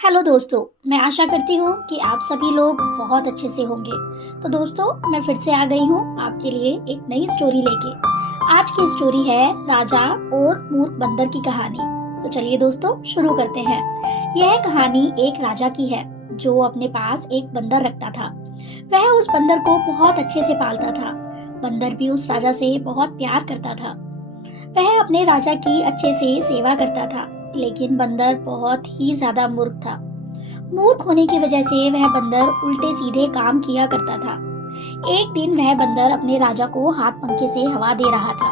Hello दोस्तों, मैं आशा करती हूँ कि आप सभी लोग बहुत अच्छे से होंगे। तो दोस्तों, मैं फिर से आ गई हूँ आपके लिए एक नई स्टोरी लेके। आज की स्टोरी है राजा और मूर्ख बंदर की कहानी। तो चलिए दोस्तों, शुरू करते हैं। यह कहानी एक राजा की है जो अपने पास एक बंदर रखता था। वह उस बंदर को बहुत अच्छे से पालता था। बंदर भी उस राजा से बहुत प्यार करता था। वह अपने राजा की अच्छे से सेवा करता था, लेकिन बंदर बहुत ही ज्यादा मूर्ख था। मूर्ख होने की वजह से वह बंदर उल्टे सीधे काम किया करता था। एक दिन वह बंदर अपने राजा को हाथ पंखे से हवा दे रहा था।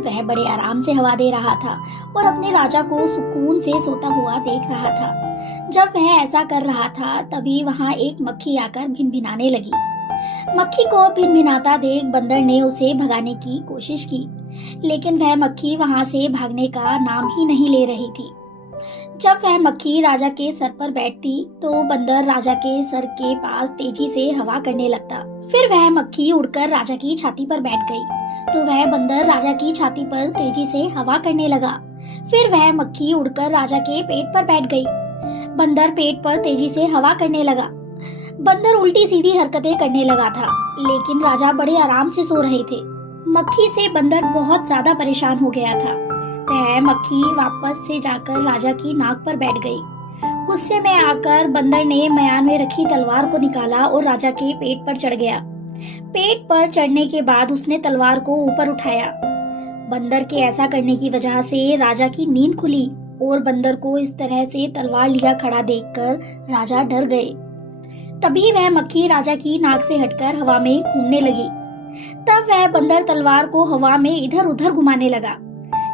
वह बड़े आराम से हवा दे रहा था और अपने राजा को सुकून से सोता हुआ देख रहा था। जब वह ऐसा कर रहा था, तभी वहां एक मक्खी आकर भिनभिनाने लगी। मक्खी को भिनभिनाता देख बंदर ने उसे भगाने की कोशिश की, लेकिन वह मक्खी वहां से भागने का नाम ही नहीं ले रही थी। जब वह मक्खी राजा के सर पर बैठती, तो बंदर राजा के सर के पास तेजी से हवा करने लगता। फिर वह मक्खी उड़कर राजा की छाती पर बैठ गई, तो वह बंदर राजा की छाती पर तेजी से हवा करने लगा। फिर वह मक्खी उड़कर राजा के पेट पर बैठ गई। बंदर पेट पर तेजी से हवा करने लगा। बंदर उल्टी सीधी हरकतें करने लगा था, लेकिन राजा बड़े आराम से सो रहे थे। मक्खी से बंदर बहुत ज्यादा परेशान हो गया था। वह मक्खी वापस से जाकर राजा की नाक पर बैठ गई। गुस्से में आकर बंदर ने म्यान में रखी तलवार को निकाला और राजा के पेट पर चढ़ गया। पेट पर चढ़ने के बाद उसने तलवार को ऊपर उठाया। बंदर के ऐसा करने की वजह से राजा की नींद खुली और बंदर को इस तरह से तलवार लिया खड़ा देखकर राजा डर गए। तभी वह मक्खी राजा की नाक से हटकर हवा में घूमने लगी। तब वह बंदर तलवार को हवा में इधर उधर घुमाने लगा।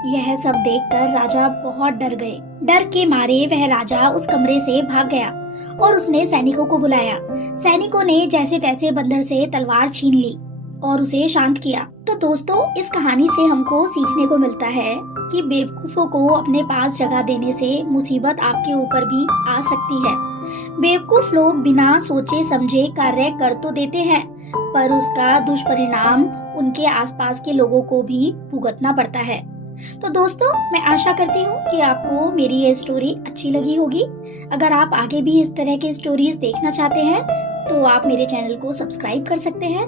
यह सब देखकर राजा बहुत डर गए। डर के मारे वह राजा उस कमरे से भाग गया और उसने सैनिकों को बुलाया। सैनिकों ने जैसे तैसे बंदर से तलवार छीन ली और उसे शांत किया। तो दोस्तों, इस कहानी से हमको सीखने को मिलता है कि बेवकूफों को अपने पास जगह देने से मुसीबत आपके ऊपर भी आ सकती है। बेवकूफ लोग बिना सोचे समझे कार्य कर तो देते हैं, पर उसका दुष्परिणाम उनके आसपास के लोगों को भी भुगतना पड़ता है। तो दोस्तों, मैं आशा करती हूँ कि आपको मेरी ये स्टोरी अच्छी लगी होगी। अगर आप आगे भी इस तरह के स्टोरीज देखना चाहते हैं, तो आप मेरे चैनल को सब्सक्राइब कर सकते हैं।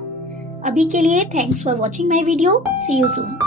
अभी के लिए thanks for watching my video. See you soon.